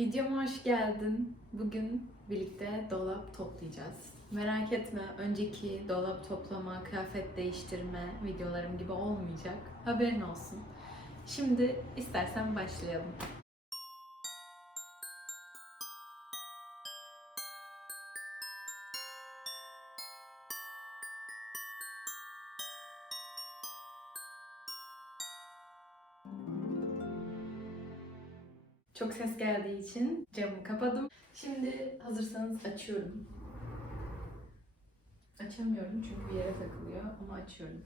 Videoma hoş geldin. Bugün birlikte dolap toplayacağız. Merak etme, önceki dolap toplama, kıyafet değiştirme videolarım gibi olmayacak. Haberin olsun. Şimdi istersen başlayalım. Çok ses geldiği için camı kapadım. Şimdi hazırsanız açıyorum. Açamıyorum çünkü bir yere takılıyor ama açıyorum.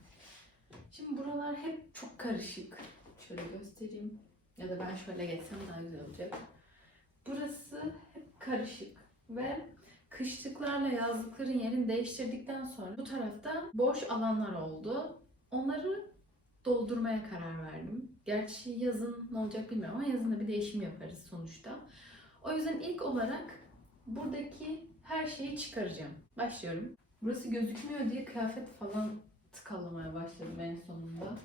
Şimdi buralar hep çok karışık. Şöyle göstereyim. Ya da ben şöyle geçsem daha güzel olacak. Burası hep karışık ve kışlıklarla yazlıkların yerini değiştirdikten sonra bu tarafta boş alanlar oldu. Onları doldurmaya karar verdim. Gerçi yazın ne olacak bilmiyorum ama yazın da bir değişim yaparız sonuçta. O yüzden ilk olarak buradaki her şeyi çıkaracağım. Başlıyorum. Burası gözükmüyor diye kıyafet falan tıkalamaya başladım en sonunda.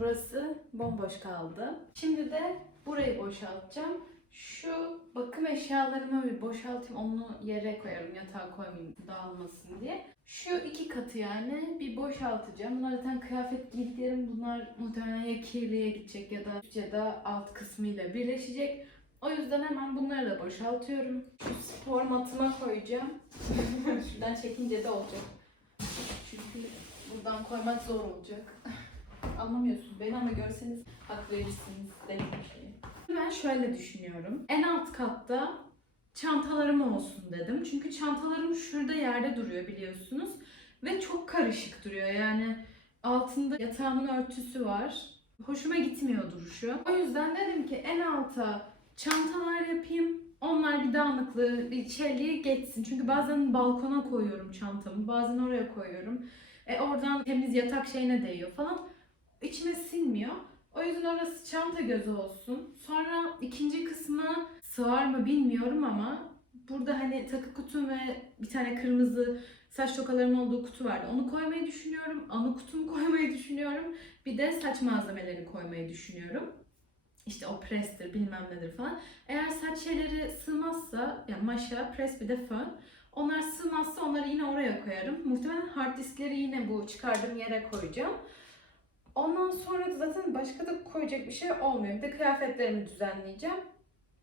Burası bomboş kaldı. Şimdi de burayı boşaltacağım. Şu bakım eşyalarımı bir boşaltayım. Onu yere koyarım. Yatağa koymayayım dağılmasın diye. Şu iki katı yani bir boşaltacağım. Bunlar zaten kıyafet giydiklerim. Bunlar muhtemelen ya kirliye gidecek ya da ya da alt kısmıyla birleşecek. O yüzden hemen bunları da boşaltıyorum. Şu spor matıma koyacağım. Şuradan çekince de olacak. Çünkü buradan koymak zor olacak. Anlamıyorsunuz beni ama görseniz hak verirsiniz dediğim şeyi. Ben şöyle düşünüyorum. En alt katta çantalarım olsun dedim. Çünkü çantalarım şurada yerde duruyor biliyorsunuz. Ve çok karışık duruyor. Yani altında yatağımın örtüsü var. Hoşuma gitmiyor duruşu. O yüzden dedim ki en alta çantalar yapayım. Onlar bir dağınıklığı, bir şeyliği geçsin. Çünkü bazen balkona koyuyorum çantamı, bazen oraya koyuyorum. E oradan temiz yatak şeyine değiyor falan. İçime sinmiyor. O yüzden orası çanta gözü olsun. Sonra ikinci kısmına sığar mı bilmiyorum ama burada hani takı kutum ve bir tane kırmızı saç tokalarımın olduğu kutu vardı. Onu koymayı düşünüyorum. Anı kutumu koymayı düşünüyorum. Bir de saç malzemelerini koymayı düşünüyorum. İşte o prestir bilmem nedir falan. Eğer saç şeyleri sığmazsa yani maşa, pres bir de fön. Onlar sığmazsa onları yine oraya koyarım. Muhtemelen hard diskleri yine bu çıkardığım yere koyacağım. Ondan sonra da zaten başka da koyacak bir şey olmuyor. Bir de kıyafetlerimi düzenleyeceğim.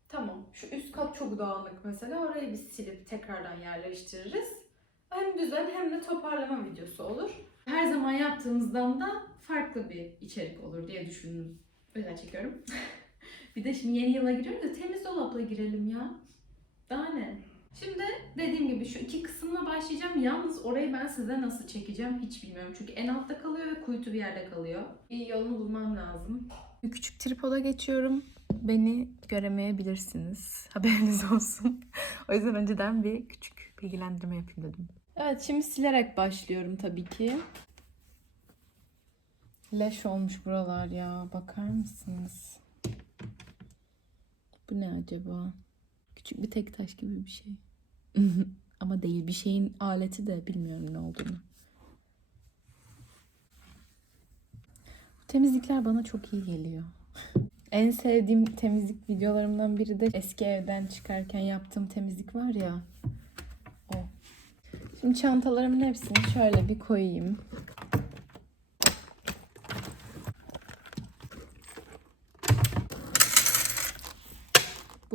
Tamam. Şu üst kat çok dağınık mesela. Orayı bir silip tekrardan yerleştiririz. Hem düzen hem de toparlama videosu olur. Her zaman yaptığımızdan da farklı bir içerik olur diye düşündüm. Öyle çekiyorum. bir de şimdi yeni yıla giriyoruz ya temiz dolapla girelim ya. Daha ne? Şimdi dediğim gibi şu iki kısımla başlayacağım. Yalnız orayı ben size nasıl çekeceğim hiç bilmiyorum. Çünkü en altta kalıyor ve kuytu bir yerde kalıyor. Bir yolunu bulmam lazım. Bir küçük tripoda geçiyorum. Beni göremeyebilirsiniz. Haberiniz olsun. o yüzden önceden bir küçük bilgilendirme yapayım dedim. Evet şimdi silerek başlıyorum tabii ki. Leş olmuş buralar ya. Bakar mısınız? Bu ne acaba? Küçük bir tek taş gibi bir şey. Ama değil. Bir şeyin aleti de bilmiyorum ne olduğunu. Bu temizlikler bana çok iyi geliyor. En sevdiğim temizlik videolarımdan biri de eski evden çıkarken yaptığım temizlik var ya. O. Şimdi çantalarımın hepsini şöyle bir koyayım.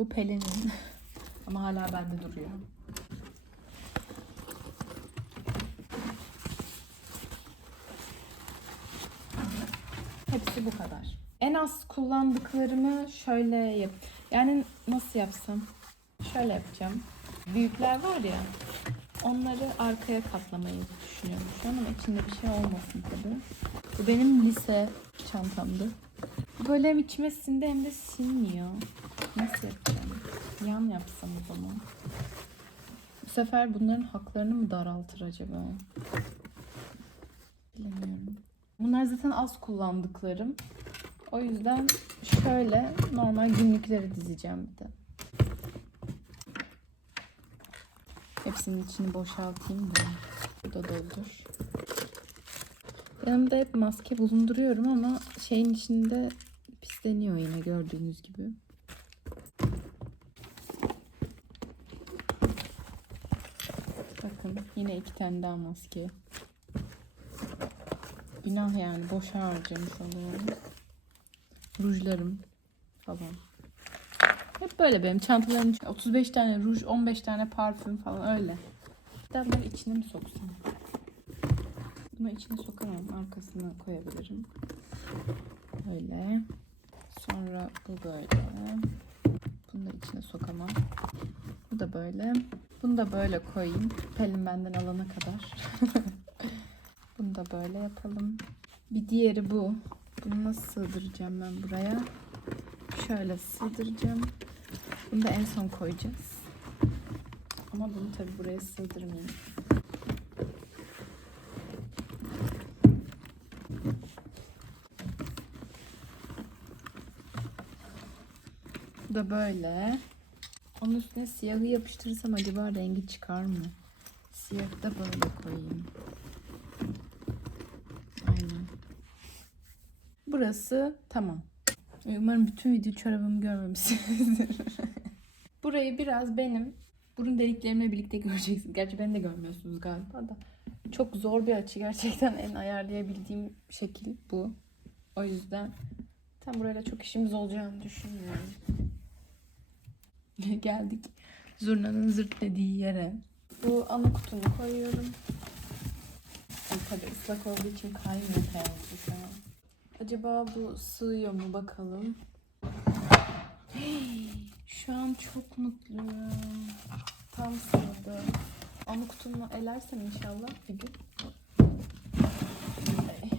Bu Pelin'in. Ama hala bende duruyor. Hepsi bu kadar. En az kullandıklarımı şöyle yap. Yani nasıl yapsam? Şöyle yapacağım. Büyükler var ya. Onları arkaya katlamayı düşünüyorum şu an ama içinde bir şey olmasın tabii. Bu benim lise çantamdı. Böyle hem içime sindi hem de sinmiyor. Nasıl yapacağım? Yan yapsam o zaman. Bu sefer bunların haklarını mı daraltır acaba? Bilemiyorum. Bunlar zaten az kullandıklarım. O yüzden şöyle normal günlükleri dizeceğim bir de. Hepsinin içini boşaltayım da. Burada doldur. Yanımda hep maske bulunduruyorum ama şeyin içinde pisleniyor yine gördüğünüz gibi. Bakın yine iki tane daha maske. Günah yani boşa harcamış oluyorum. Rujlarım falan. Hep böyle benim çantalarım 35 tane ruj, 15 tane parfüm falan öyle. Ben bunları içine mi soksam? Bunu içine sokamam. Arkasına koyabilirim. Böyle. Sonra bu böyle. Bunu da içine sokamam. Bu da böyle. Bunu da böyle koyayım. Pelin benden alana kadar. Bunu da böyle yapalım. Bir diğeri bu. Bunu nasıl sığdıracağım ben buraya? Şöyle sığdıracağım. Bunu da en son koyacağız. Ama bunu tabii buraya sığdırmayayım. Bu da böyle. Onun üstüne siyahı yapıştırırsam acaba rengi çıkar mı? Siyahı da böyle koyayım. Aynen. Burası tamam. Umarım bütün video çorabımı görmemişsinizdir. Burayı biraz benim burun deliklerimle birlikte göreceksiniz. Gerçi beni de görmüyorsunuz galiba da. Çok zor bir açı gerçekten en ayarlayabildiğim şekil bu. O yüzden tam burayla çok işimiz olacağını düşünmüyorum. Geldik zurnanın zırt dediği yere. Bu ana kutumu koyuyorum. Ay, Tabii ıslak olduğu için kaymıyor hayatı şu an. Acaba bu sığıyor mu bakalım. Hey, şu an çok mutluyum. Tam sığdı. Ana kutumu elersem inşallah bir gün. Hey.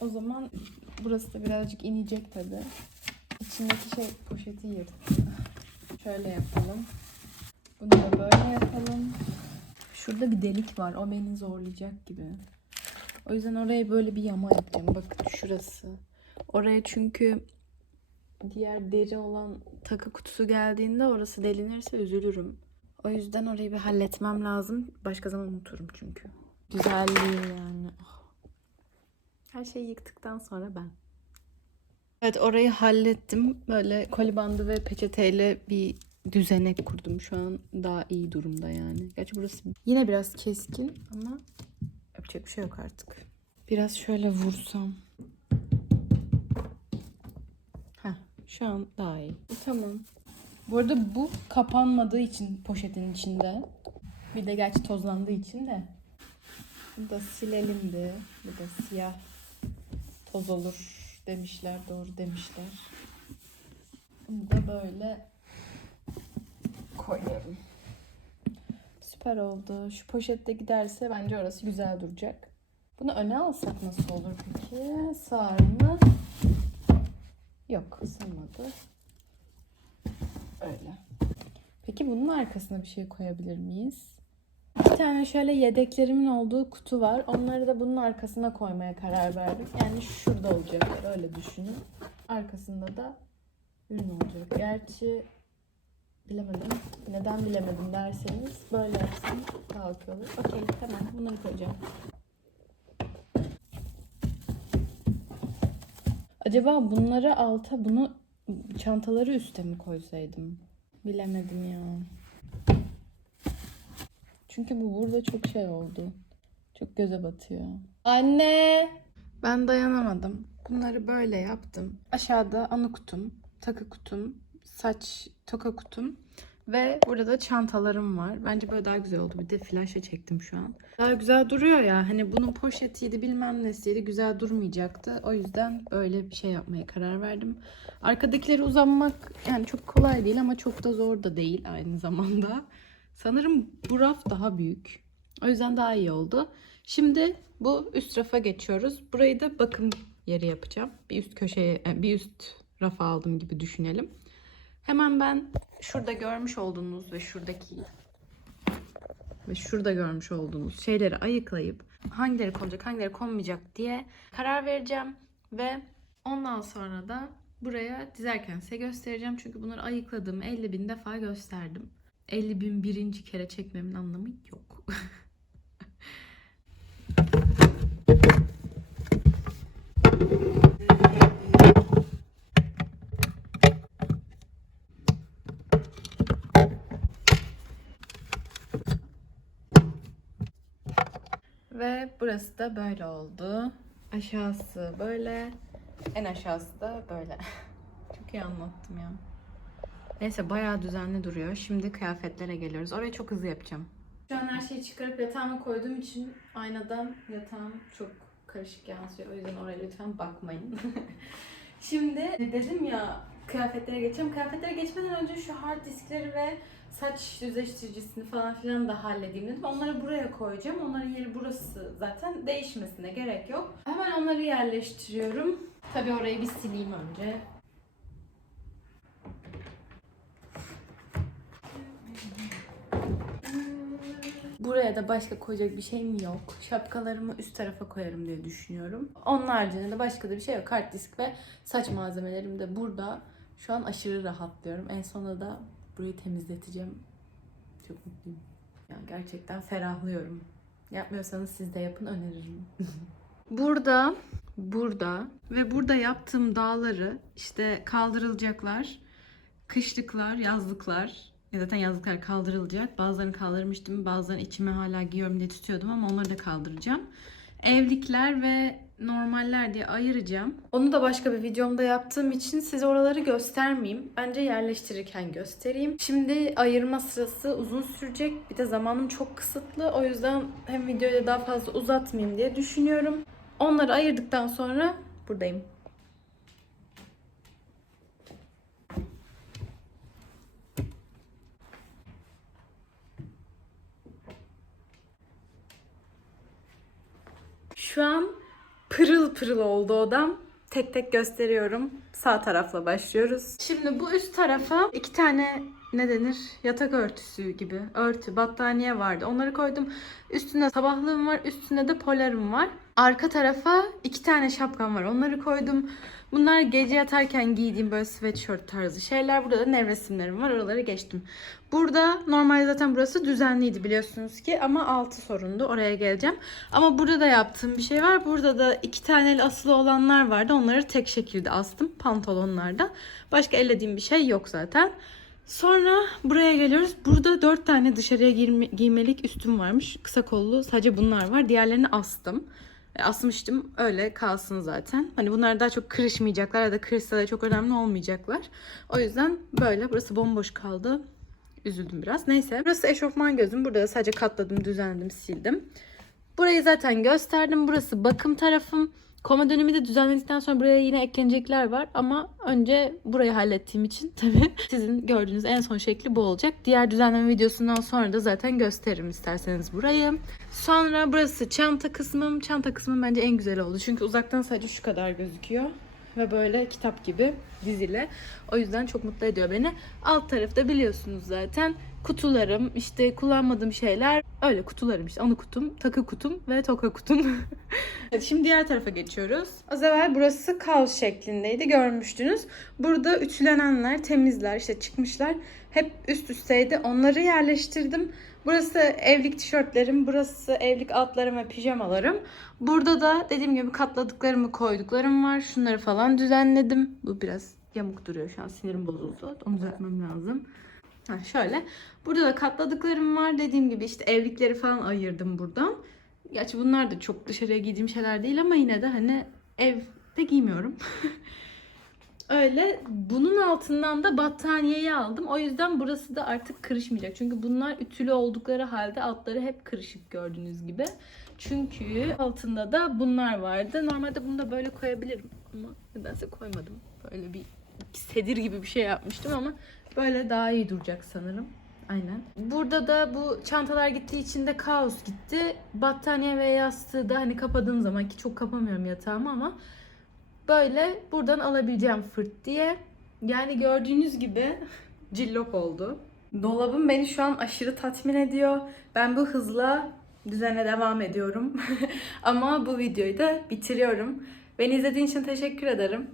O zaman burası da birazcık inecek tabii. İçindeki şey poşeti yırttı. Şöyle yapalım. Bunu da böyle yapalım. Şurada bir delik var. O beni zorlayacak gibi. O yüzden oraya böyle bir yama yapacağım. Bakın şurası. Oraya çünkü diğer deri olan takı kutusu geldiğinde orası delinirse üzülürüm. O yüzden orayı bir halletmem lazım. Başka zaman unuturum çünkü. Güzelliği yani. Oh. Her şeyi yıktıktan sonra ben. Evet orayı hallettim. Böyle koli bandı ve peçeteyle bir düzenek kurdum. Şu an daha iyi durumda yani. Gerçi burası yine biraz keskin ama yapacak bir şey yok artık. Biraz şöyle vursam. Heh, şu an daha iyi. E, Tamam. Bu arada bu kapanmadığı için poşetin içinde. Bir de gerçi tozlandığı için de. Bunu da silelim de. Bu da siyah toz olur demişler. Doğru demişler. Bunu da böyle koyuyorum. Süper oldu. Şu poşette giderse bence orası güzel duracak. Bunu öne alsak nasıl olur peki? Sığar mı? Yok sığmadı. Öyle. Peki bunun arkasına bir şey koyabilir miyiz? Bir tane şöyle yedeklerimin olduğu kutu var. Onları da bunun arkasına koymaya karar verdim. Yani şurada olacaklar öyle düşünün. Arkasında da ürün olacak. Gerçi bilemedim. Neden bilemedim derseniz böyle yapsam daha okey olur. Okey tamam bunları koyacağım. Acaba bunları alta bunu çantaları üste mi koysaydım? Bilemedim ya. Çünkü bu burada çok şey oldu. Çok göze batıyor. Anne! Ben dayanamadım. Bunları böyle yaptım. Aşağıda anı kutum, takı kutum, saç toka kutum ve burada da çantalarım var. Bence böyle daha güzel oldu. Bir de flaşa çektim şu an. Daha güzel duruyor ya. Hani bunun poşetiydi bilmem nesiydi. Güzel durmayacaktı. O yüzden böyle bir şey yapmaya karar verdim. Arkadakileri uzanmak yani çok kolay değil ama çok da zor da değil aynı zamanda. Sanırım bu raf daha büyük. O yüzden daha iyi oldu. Şimdi bu üst rafa geçiyoruz. Burayı da bakım yeri yapacağım. Bir üst köşeye, e, bir üst rafa aldım gibi düşünelim. Hemen ben şurada görmüş olduğunuz ve şuradaki ve şurada görmüş olduğunuz şeyleri ayıklayıp hangileri konacak, hangileri konmayacak diye karar vereceğim ve ondan sonra da buraya dizerken size göstereceğim. Çünkü bunları ayıkladığımı 50 bin defa gösterdim. 50 bin birinci kere çekmemin anlamı yok. Ve burası da böyle oldu. Aşağısı böyle. En aşağısı da böyle. Çok iyi anlattım ya. Neyse bayağı düzenli duruyor. Şimdi kıyafetlere geliyoruz. Orayı çok hızlı yapacağım. Şu an her şeyi çıkarıp yatağıma koyduğum için aynadan yatağım çok karışık yansıyor. O yüzden oraya lütfen bakmayın. Şimdi dedim ya kıyafetlere geçeceğim. Kıyafetlere geçmeden önce şu hard diskleri ve saç düzleştiricisini falan filan da halledeyim dedim. Onları buraya koyacağım. Onların yeri burası zaten. Değişmesine gerek yok. Hemen onları yerleştiriyorum. Tabii orayı bir sileyim önce. Buraya da başka koyacak bir şeyim yok. Şapkalarımı üst tarafa koyarım diye düşünüyorum. Onun haricinde de başka da bir şey yok. Kart disk ve saç malzemelerim de burada. Şu an aşırı rahatlıyorum. En sonunda da burayı temizleteceğim. Çok mutluyum. Ya gerçekten ferahlıyorum. Yapmıyorsanız siz de yapın öneririm. burada, burada ve burada yaptığım dağları işte kaldırılacaklar. Kışlıklar, yazlıklar. Zaten yazlıklar kaldırılacak. Bazılarını kaldırmıştım. Bazılarını içime hala giyiyorum diye tutuyordum ama onları da kaldıracağım. Evlikler ve normaller diye ayıracağım. Onu da başka bir videomda yaptığım için size oraları göstermeyeyim. Bence yerleştirirken göstereyim. Şimdi ayırma sırası uzun sürecek. Bir de zamanım çok kısıtlı. O yüzden hem videoyu da daha fazla uzatmayayım diye düşünüyorum. Onları ayırdıktan sonra buradayım. Şu an pırıl pırıl oldu odam. Tek tek gösteriyorum. Sağ tarafla başlıyoruz. Şimdi bu üst tarafa iki tane ne denir? Yatak örtüsü gibi. Örtü, battaniye vardı. Onları koydum. Üstünde sabahlığım var. Üstünde de polarım var. Arka tarafa iki tane şapkam var. Onları koydum. Bunlar gece yatarken giydiğim böyle sweatshirt tarzı şeyler. Burada da nevresimlerim var. Oraları geçtim. Burada normalde zaten burası düzenliydi biliyorsunuz ki ama altı sorundu. Oraya geleceğim. Ama burada da yaptığım bir şey var. Burada da iki tane asılı olanlar vardı. Onları tek şekilde astım pantolonlarda. Başka ellediğim bir şey yok zaten. Sonra buraya geliyoruz. Burada dört tane dışarıya girme- giymelik üstüm varmış. Kısa kollu sadece bunlar var. Diğerlerini astım. E, Asmıştım. Öyle kalsın zaten. Hani bunlar daha çok kırışmayacaklar ya da kırışsa da çok önemli olmayacaklar. O yüzden böyle. Burası bomboş kaldı. Üzüldüm biraz. Neyse. Burası eşofman gözüm. Burada da sadece katladım, düzenledim, sildim. Burayı zaten gösterdim. Burası bakım tarafım. Koma dönemi de düzenledikten sonra buraya yine eklenecekler var. Ama önce burayı hallettiğim için tabii sizin gördüğünüz en son şekli bu olacak. Diğer düzenleme videosundan sonra da zaten gösteririm isterseniz burayı. Sonra burası çanta kısmım. Çanta kısmım bence en güzel oldu. Çünkü uzaktan sadece şu kadar gözüküyor. Ve böyle kitap gibi dizili. O yüzden çok mutlu ediyor beni. Alt tarafta biliyorsunuz zaten kutularım, işte kullanmadığım şeyler. Öyle kutularım işte. Anı kutum, takı kutum ve toka kutum. Şimdi diğer tarafa geçiyoruz. Az evvel burası kaos şeklindeydi görmüştünüz. Burada ütülenenler, temizler işte çıkmışlar. Hep üst üsteydi. Onları yerleştirdim. Burası evlilik tişörtlerim, burası evlilik altlarım ve pijamalarım. Burada da dediğim gibi katladıklarımı koyduklarım var. Şunları falan düzenledim. Bu biraz yamuk duruyor şu an sinirim bozuldu. Onu düzeltmem lazım. Ha, şöyle. Burada da katladıklarım var. Dediğim gibi işte evlikleri falan ayırdım buradan. Gerçi bunlar da çok dışarıya giydiğim şeyler değil ama yine de hani evde giymiyorum. Öyle. Bunun altından da battaniyeyi aldım. O yüzden burası da artık kırışmayacak. Çünkü bunlar ütülü oldukları halde altları hep kırışık gördüğünüz gibi. Çünkü altında da bunlar vardı. Normalde bunu da böyle koyabilirim ama nedense koymadım. Böyle bir sedir gibi bir şey yapmıştım ama böyle daha iyi duracak sanırım. Aynen. Burada da bu çantalar gittiği için de kaos gitti. Battaniye ve yastığı da hani kapadığım zaman ki çok kapamıyorum yatağımı ama böyle buradan alabileceğim fırt diye. Yani gördüğünüz gibi cillop oldu. Dolabım beni şu an aşırı tatmin ediyor. Ben bu hızla düzene devam ediyorum. Ama bu videoyu da bitiriyorum. Beni izlediğin için teşekkür ederim.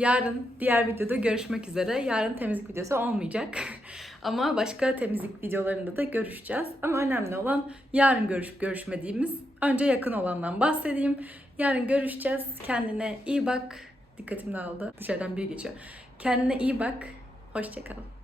Yarın diğer videoda görüşmek üzere. Yarın temizlik videosu olmayacak. Ama başka temizlik videolarında da görüşeceğiz. Ama önemli olan yarın görüşüp görüşmediğimiz. Önce yakın olandan bahsedeyim. Yarın görüşeceğiz. Kendine iyi bak. Dikkatim dağıldı. Dışarıdan biri geçiyor. Kendine iyi bak. Hoşçakalın.